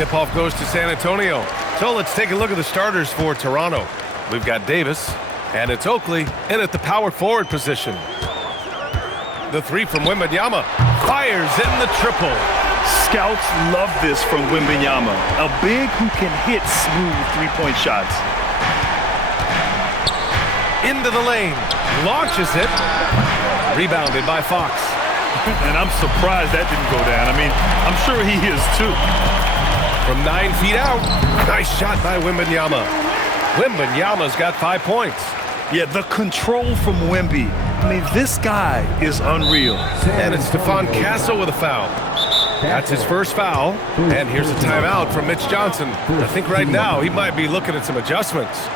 Tip-off goes to San Antonio. So let's take a look at the starters for Toronto. We've got Davis, and it's Oakley in at the power forward position. The three from Wembanyama fires in the triple. Scouts love this from Wembanyama, a big who can hit smooth three-point shots. Into the lane, launches it, rebounded by Fox. And I'm surprised that didn't go down. I mean, I'm sure he is too. From 9 feet out, nice shot by Wembanyama. Wembanyama's got 5 points. Yeah, the control from Wemby. I mean, this guy is unreal. And it's Stephon Castle with a foul. That's his first foul. And here's a timeout from Mitch Johnson. I think right now he might be looking at some adjustments.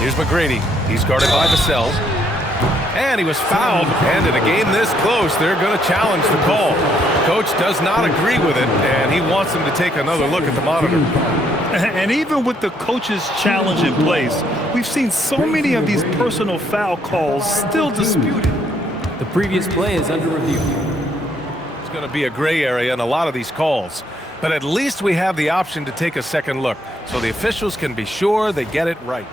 Here's McGrady. He's guarded by Vassell. And he was fouled. And in a game this close, they're going to challenge the call. Coach does not agree with it, and he wants them to take another look at the monitor. And even with the coach's challenge in place, we've seen so many of these personal foul calls still disputed. The previous play is under review. It's going to be a gray area in a lot of these calls. But at least we have the option to take a second look, so the officials can be sure they get it right.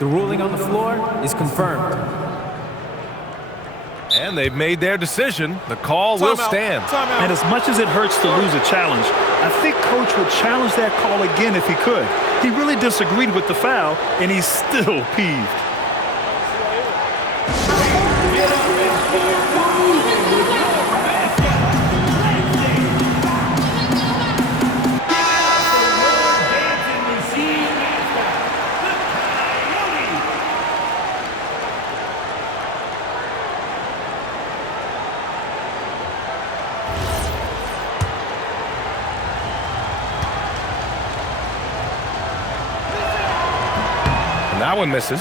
The ruling on the floor is confirmed. And they've made their decision. The call will stand. And as much as it hurts to lose a challenge, I think Coach would challenge that call again if he could. He really disagreed with the foul, and he's still peeved. That one misses.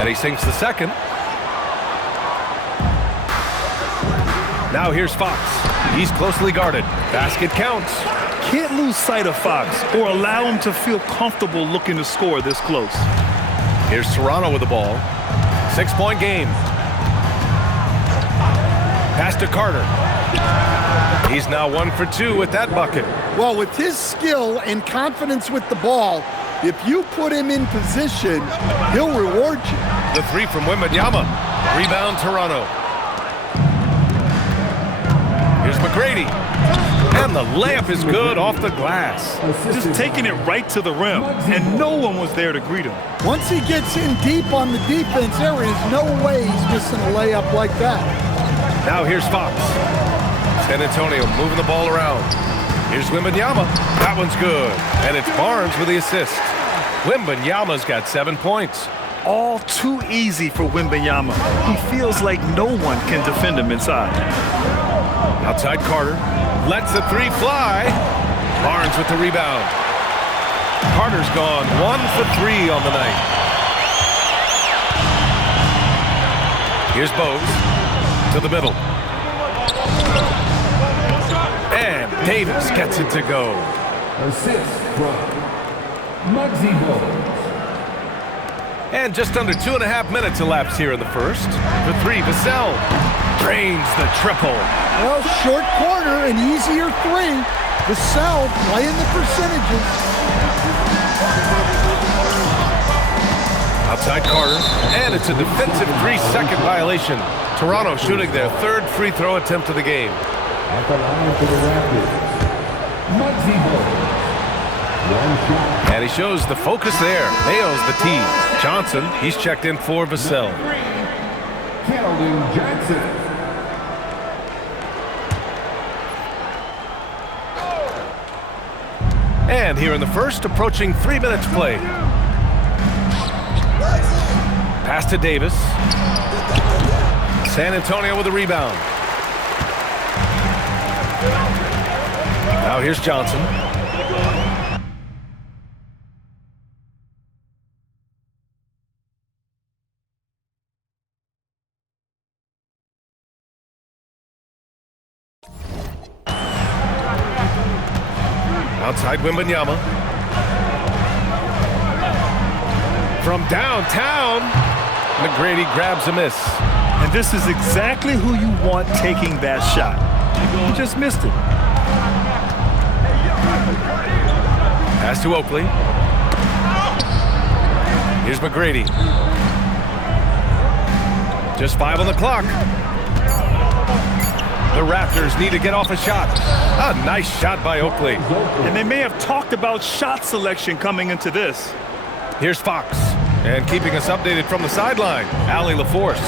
And he sinks the second. Now here's Fox. He's closely guarded. Basket counts. Can't lose sight of Fox or allow him to feel comfortable looking to score this close. Here's Toronto with the ball. 6-point game. Pass to Carter. He's now 1 for 2 with that bucket. Well, with his skill and confidence with the ball, if you put him in position, he'll reward you. The three from Wembanyama. Rebound Toronto. Here's McGrady. And the layup is good off the glass. Just taking it right to the rim, and no one was there to greet him. Once he gets in deep on the defense, there is no way he's missing a layup like that. Now here's Fox. San Antonio moving the ball around. Here's Wembanyama. That one's good. And it's Barnes with the assist. Wembanyama's got 7 points. All too easy for Wembanyama. He feels like no one can defend him inside. Outside Carter. Lets the three fly. Barnes with the rebound. Carter's gone 1 for 3 on the night. Here's Bose. To the middle. And Davis gets it to go. Assist from Muggsy Bogues. And just under 2.5 minutes elapsed here in the first. The three, Vassell drains the triple. Well, short quarter, an easier three. Vassell playing the percentages. Outside Carter, and it's a defensive 3-second violation. Toronto shooting their 3rd free throw attempt of the game. At the line for the Raptors, Muggsy Bogues. 1 shot. And he shows the focus there. Nails the tee. Johnson, he's checked in for Vassell. Keldon Johnson. And here in the first, approaching 3 minutes play. Pass to Davis. San Antonio with a rebound. Now here's Johnson. Outside Wembanyama. From downtown, McGrady grabs a miss. And this is exactly who you want taking that shot. He just missed it. Pass to Oakley. Here's McGrady. Just 5 on the clock. The Raptors need to get off a shot. A nice shot by Oakley. And they may have talked about shot selection coming into this. Here's Fox. And keeping us updated from the sideline, Allie LaForce.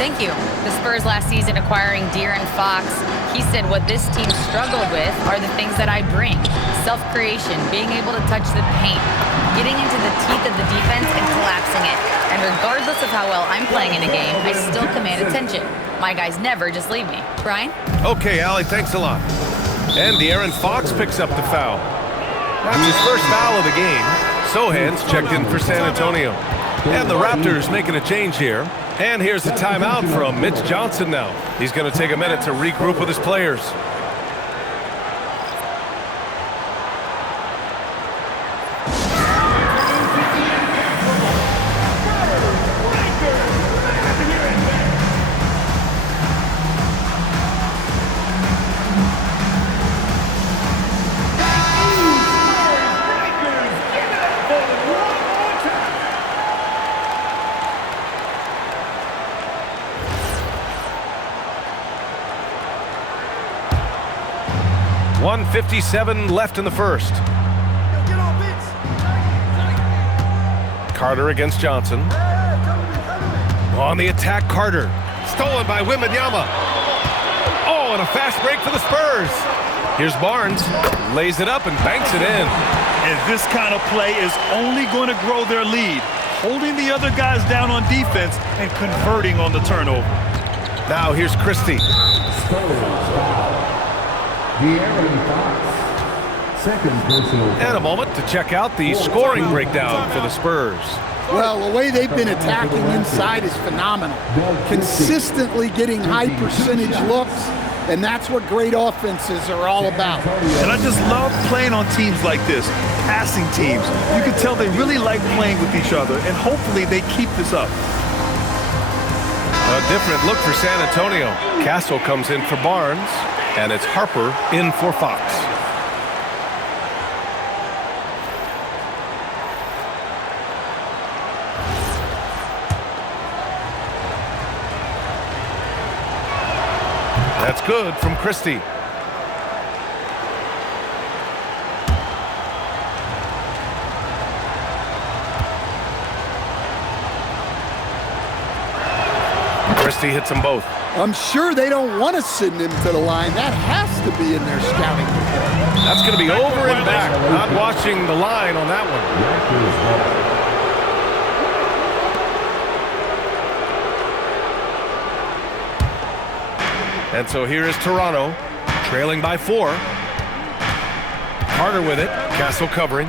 Thank you. The Spurs last season acquiring De'Aaron Fox. He said what this team struggled with are the things that I bring. Self-creation, being able to touch the paint, getting into the teeth of the defense and collapsing it. And regardless of how well I'm playing in a game, I still command attention. My guys never just leave me. Brian? Okay, Allie, thanks a lot. And De'Aaron Fox picks up the foul. That's his first foul of the game. Sohan's checked in for San Antonio. And the Raptors making a change here. And here's the timeout from Mitch Johnson now. He's going to take a minute to regroup with his players. .157 left in the first. Carter against Johnson. On the attack, Carter. Stolen by Wembanyama. Oh, and a fast break for the Spurs. Here's Barnes. Lays it up and banks it in. And this kind of play is only going to grow their lead. Holding the other guys down on defense and converting on the turnover. Now here's Christie. De'Aaron Fox, second personal foul. And a moment to check out the scoring breakdown for the Spurs. Well, the way they've been attacking inside is phenomenal. Consistently getting high percentage looks, and that's what great offenses are all about. And I just love playing on teams like this, passing teams. You can tell they really like playing with each other, and hopefully they keep this up. A different look for San Antonio. Castle comes in for Barnes, and it's Harper in for Fox. That's good from Christie. Christie hits them both. I'm sure they don't want to send him to the line. That has to be in their scouting report. That's going to be over and back. Not watching the line on that one. And so here is Toronto, trailing by 4. Carter with it. Castle covering.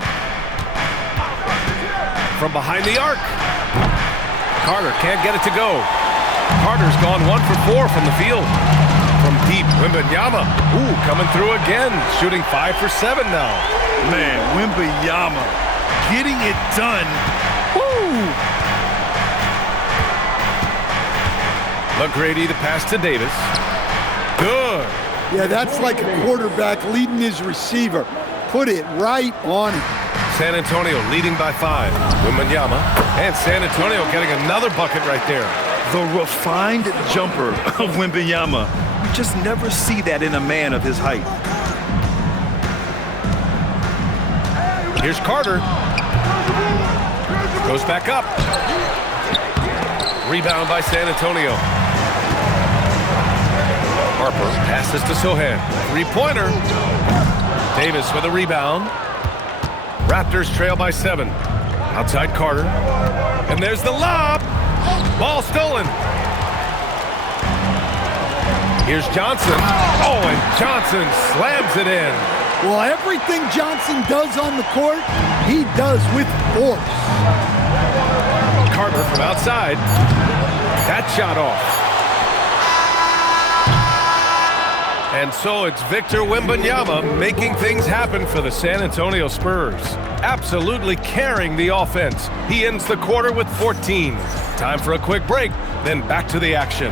From behind the arc. Carter can't get it to go. Carter's gone 1 for 4 from the field. From deep, Wembanyama. Ooh, coming through again. Shooting 5 for 7 now. Man, Wembanyama getting it done. Woo! McGrady to pass to Davis. Good. Yeah, that's like a quarterback leading his receiver. Put it right on him. San Antonio leading by 5. Wembanyama. And San Antonio getting another bucket right there. The refined jumper of Wembanyama. You just never see that in a man of his height. Here's Carter. Goes back up. Rebound by San Antonio. Harper passes to Sohan. 3-pointer. Davis with a rebound. Raptors trail by 7. Outside Carter. And there's the lob. Ball stolen. Here's Johnson. Oh, and Johnson slams it in. Well, everything Johnson does on the court, he does with force. Carter from outside. That shot off. And so it's Victor Wembanyama making things happen for the San Antonio Spurs. Absolutely carrying the offense. He ends the quarter with 14. Time for a quick break, then back to the action.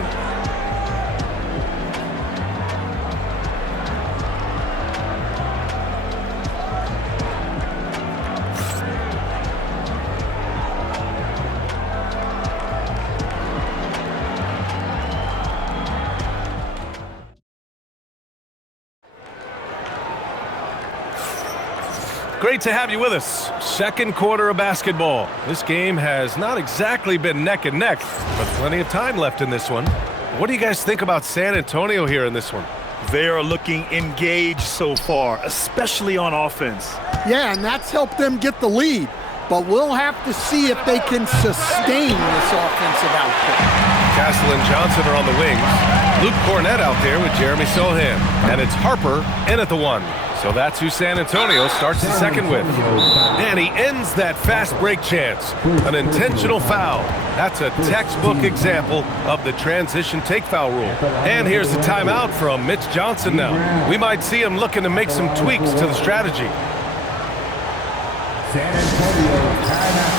Great to have you with us. Second quarter of basketball. This game has not exactly been neck and neck, but plenty of time left in this one. What do you guys think about San Antonio here in this one? They are looking engaged so far, especially on offense. Yeah, and that's helped them get the lead. But we'll have to see if they can sustain this offensive output. Castle and Johnson are on the wings. Luke Cornett out there with Jeremy Sohan. And it's Harper in at the 1. So that's who San Antonio starts the second with. And he ends that fast break chance. An intentional foul. That's a textbook example of the transition take foul rule. And here's the timeout from Mitch Johnson now. We might see him looking to make some tweaks to the strategy. San Antonio timeout.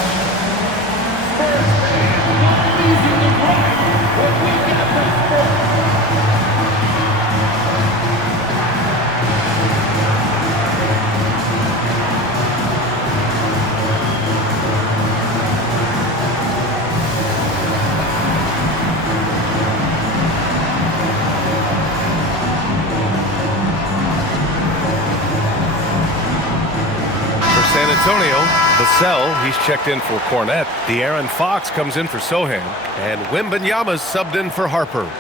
San Antonio, Vassell, he's checked in for Cornett. De'Aaron Fox comes in for Sohan. And Wembanyama's subbed in for Harper.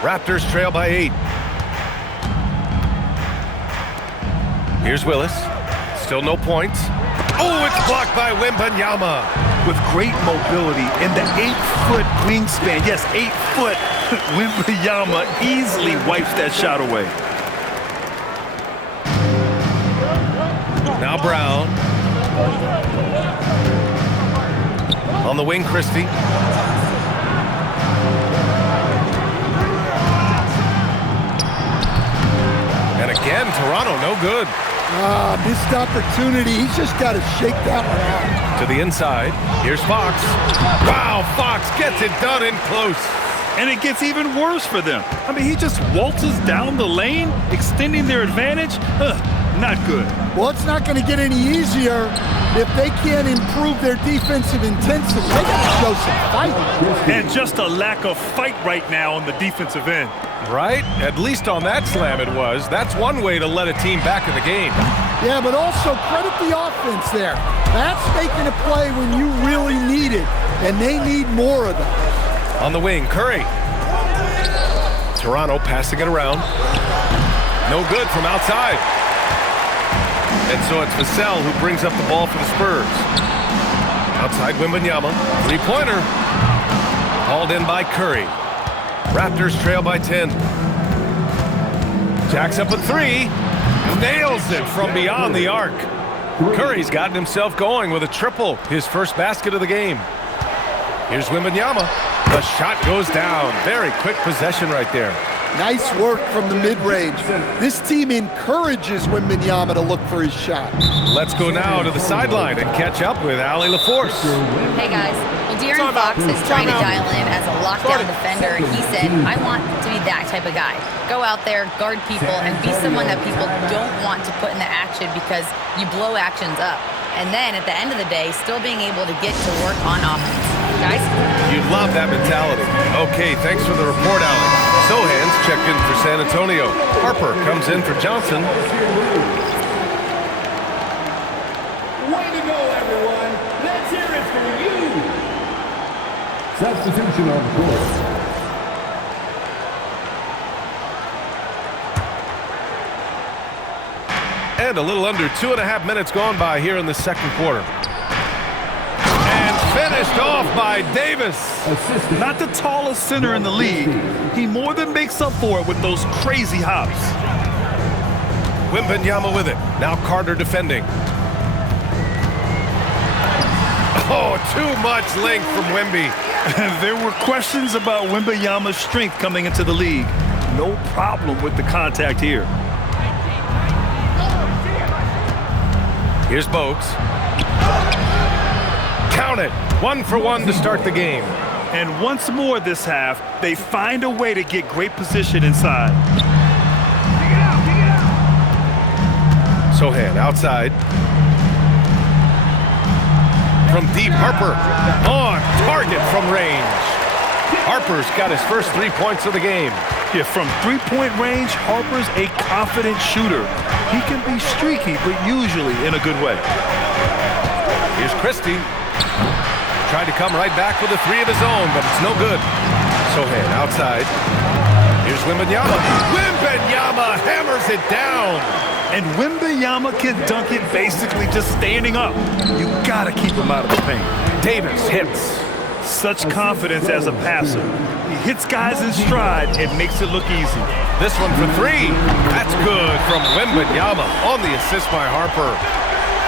Raptors trail by 8. Here's Willis. Still no points. Oh, it's blocked by Wembanyama. With great mobility and the 8-foot wingspan. Yes, 8 foot. Wembanyama easily wipes that shot away. Now Brown. On the wing, Christie. And again, Toronto, no good. Missed opportunity. He's just got to shake that one out. To the inside. Here's Fox. Wow, Fox gets it done in close. And it gets even worse for them. I mean, he just waltzes down the lane, extending their advantage. Not good. Well, it's not going to get any easier if they can't improve their defensive intensity. They got to show some fight. And just a lack of fight right now on the defensive end. Right? At least on that slam it was. That's one way to let a team back in the game. Yeah, but also credit the offense there. That's making a play when you really need it, and they need more of them. On the wing, Curry. Toronto passing it around. No good from outside. And so it's Vassell who brings up the ball for the Spurs. Outside Wembanyama. Three-pointer. Hauled in by Curry. Raptors trail by 10. Jacks up a 3. Nails it from beyond the arc. Curry's gotten himself going with a triple. His first basket of the game. Here's Wembanyama. The shot goes down. Very quick possession right there. Nice work from the mid-range. This team encourages Wembanyama to look for his shot. Let's go now to the sideline and catch up with Allie LaForce. Hey guys, well De'Aaron Fox is trying to dial in as a lockdown defender, and he said, I want to be that type of guy. Go out there, guard people, and be someone that people don't want to put in the action because you blow actions up. And then at the end of the day, still being able to get to work on offense. Guys? You love that mentality. Okay, thanks for the report, Allie. Sohan's checked in for San Antonio. Harper comes in for Johnson. Way to go, everyone. Let's hear it for you. Substitution on the court. And a little under 2.5 minutes gone by here in the second quarter. And finished off by Davis. Not the tallest center in the league. He more than makes up for it with those crazy hops. Wembanyama with it. Now Carter defending. Oh, too much length from Wemby. There were questions about Wembanyama's strength coming into the league. No problem with the contact here. Here's Bogues. Count it. 1 for 1 to start the game. And once more this half, they find a way to get great position inside. Sohan outside. From deep, Harper on target from range. Harper's got his first 3 points of the game. Yeah, from three-point range, Harper's a confident shooter. He can be streaky, but usually in a good way. Here's Christie. Tried to come right back with a 3 of his own, but it's no good. Sohan outside. Here's Wembanyama. Wembanyama hammers it down. And Wembanyama can dunk it basically just standing up. You gotta keep him out of the paint. Davis hits. Such confidence as a passer. He hits guys in stride and makes it look easy. This one for 3. That's good from Wembanyama on the assist by Harper.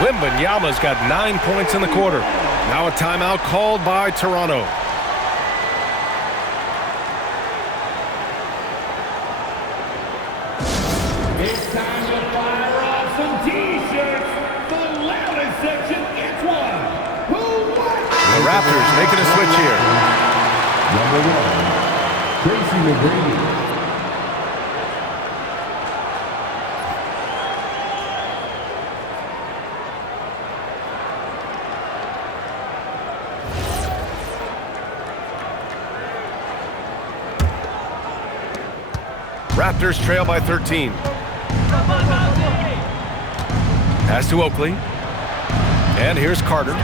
Wembanyama's got 9 points in the quarter. Now a timeout called by Toronto. It's time to fire off some T-shirts. For the loudest section, it's one. Who won? The Raptors making a switch here. Number 1, Tracy McGrady. Raptors trail by 13. Pass to Oakley. And here's Carter.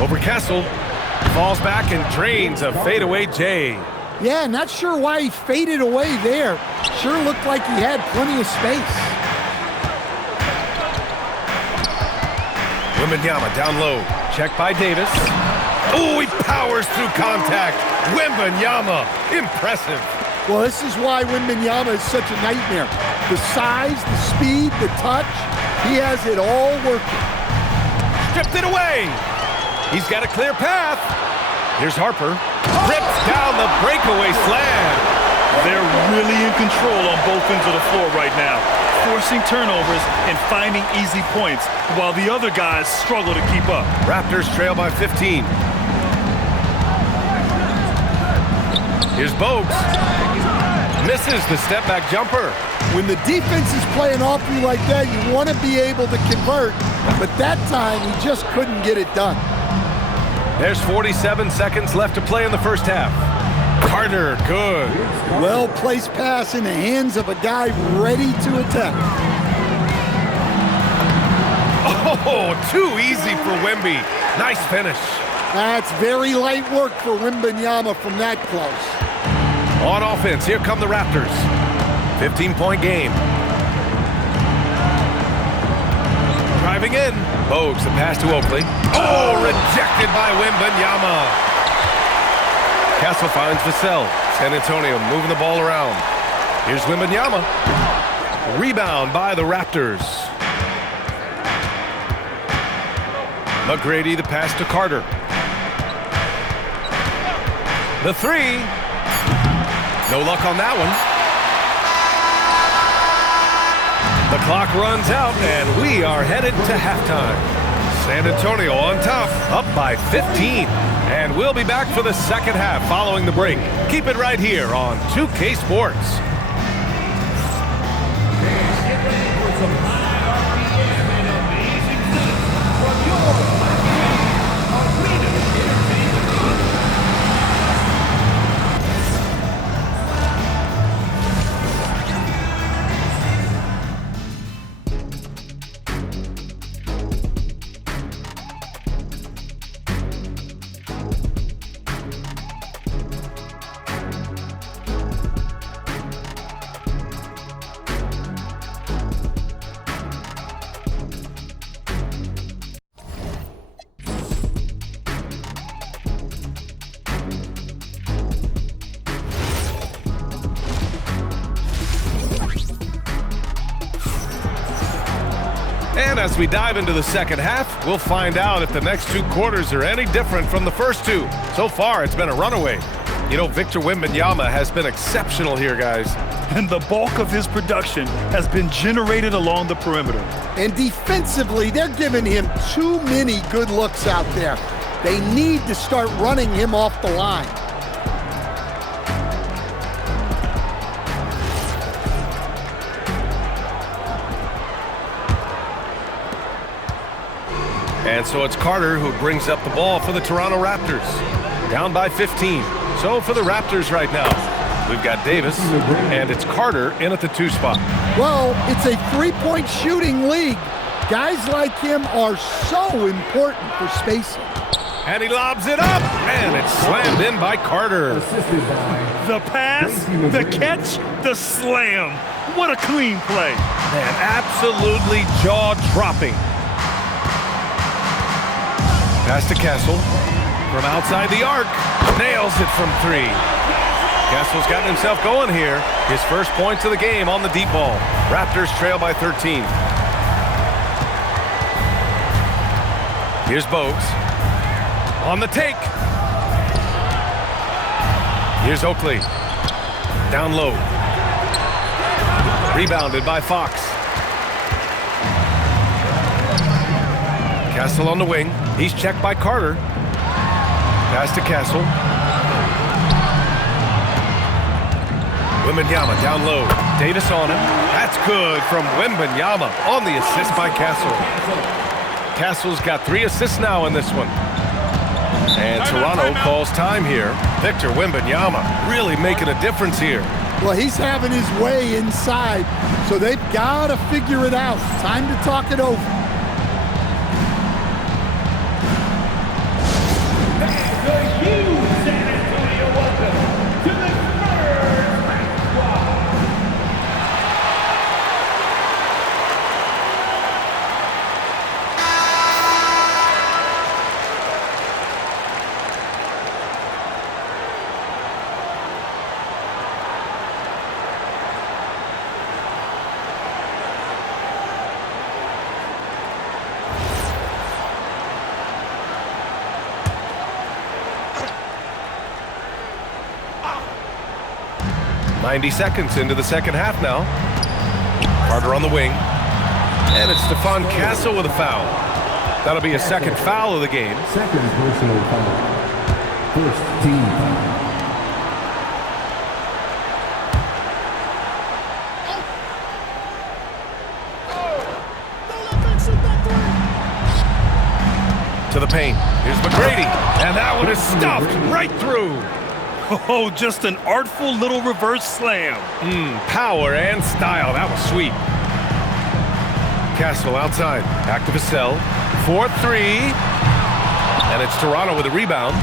Over Kessel. Falls back and drains a fadeaway J. Yeah, not sure why he faded away there. Sure looked like he had plenty of space. Wembanyama down low. Check by Davis. Oh, he powers through contact. Wembanyama. Impressive. Well, this is why Wembanyama is such a nightmare. The size, the speed, the touch, he has it all working. Stripped it away. He's got a clear path. Here's Harper. Rips down the breakaway slam. They're really in control on both ends of the floor right now, forcing turnovers and finding easy points while the other guys struggle to keep up. Raptors trail by 15. Here's Bogues. Misses the step-back jumper. When the defense is playing off you like that, you want to be able to convert, but that time he just couldn't get it done. There's 47 seconds left to play in the first half. Carter, good. Well-placed pass in the hands of a guy ready to attack. Oh, too easy for Wemby. Nice finish. That's very light work for Wembanyama from that close. On offense, here come the Raptors. 15-point game. Driving in. Bogues, the pass to Oakley. Oh, rejected by Wembanyama. Kessel finds Vassell. San Antonio moving the ball around. Here's Wembanyama. Rebound by the Raptors. McGrady, the pass to Carter. The 3. No luck on that one. The clock runs out, and we are headed to halftime. San Antonio on top, up by 15. And we'll be back for the second half following the break. Keep it right here on 2K Sports. And as we dive into the second half, we'll find out if the next 2 quarters are any different from the first 2. So far, it's been a runaway. You know, Victor Wembanyama has been exceptional here, guys. And the bulk of his production has been generated along the perimeter. And defensively, they're giving him too many good looks out there. They need to start running him off the line. And so it's Carter who brings up the ball for the Toronto Raptors. Down by 15. So for the Raptors right now, we've got Davis, and it's Carter in at the 2 spot. Well, it's a three-point shooting league. Guys like him are so important for spacing. And he lobs it up, and it's slammed in by Carter. The pass, the catch, the slam. What a clean play. Man, absolutely jaw-dropping. Pass to Kessel from outside the arc. Nails it from 3. Kessel's gotten himself going here. His first points of the game on the deep ball. Raptors trail by 13. Here's Bogues. On the take. Here's Oakley. Down low. Rebounded by Fox. Kessel on the wing. He's checked by Carter. Pass to Kessel. Wembanyama down low. Davis on him. That's good from Wembanyama on the assist by Kessel. Kessel's got 3 assists now in this one. And Toronto calls time here. Victor Wembanyama really making a difference here. Well, he's having his way inside, so they've got to figure it out. Time to talk it over. .90 seconds into the second half now. Carter on the wing. And it's Stephon Castle with a foul. That'll be a second foul of the game. Second personal foul. First team foul. To the paint. Here's McGrady. And that one is stuffed right through. Oh, just an artful little reverse slam. Power and style. That was sweet. Castle outside. Back to Vassell. 4-3. And it's Toronto with a rebound.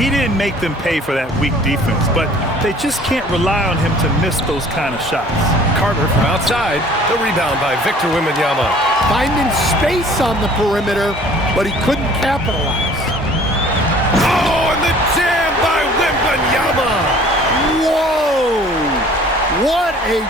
He didn't make them pay for that weak defense, but they just can't rely on him to miss those kind of shots. Carter from outside. The rebound by Victor Wembanyama. Finding space on the perimeter, but he couldn't capitalize. Oh, and the jam by Wembanyama. Whoa! What a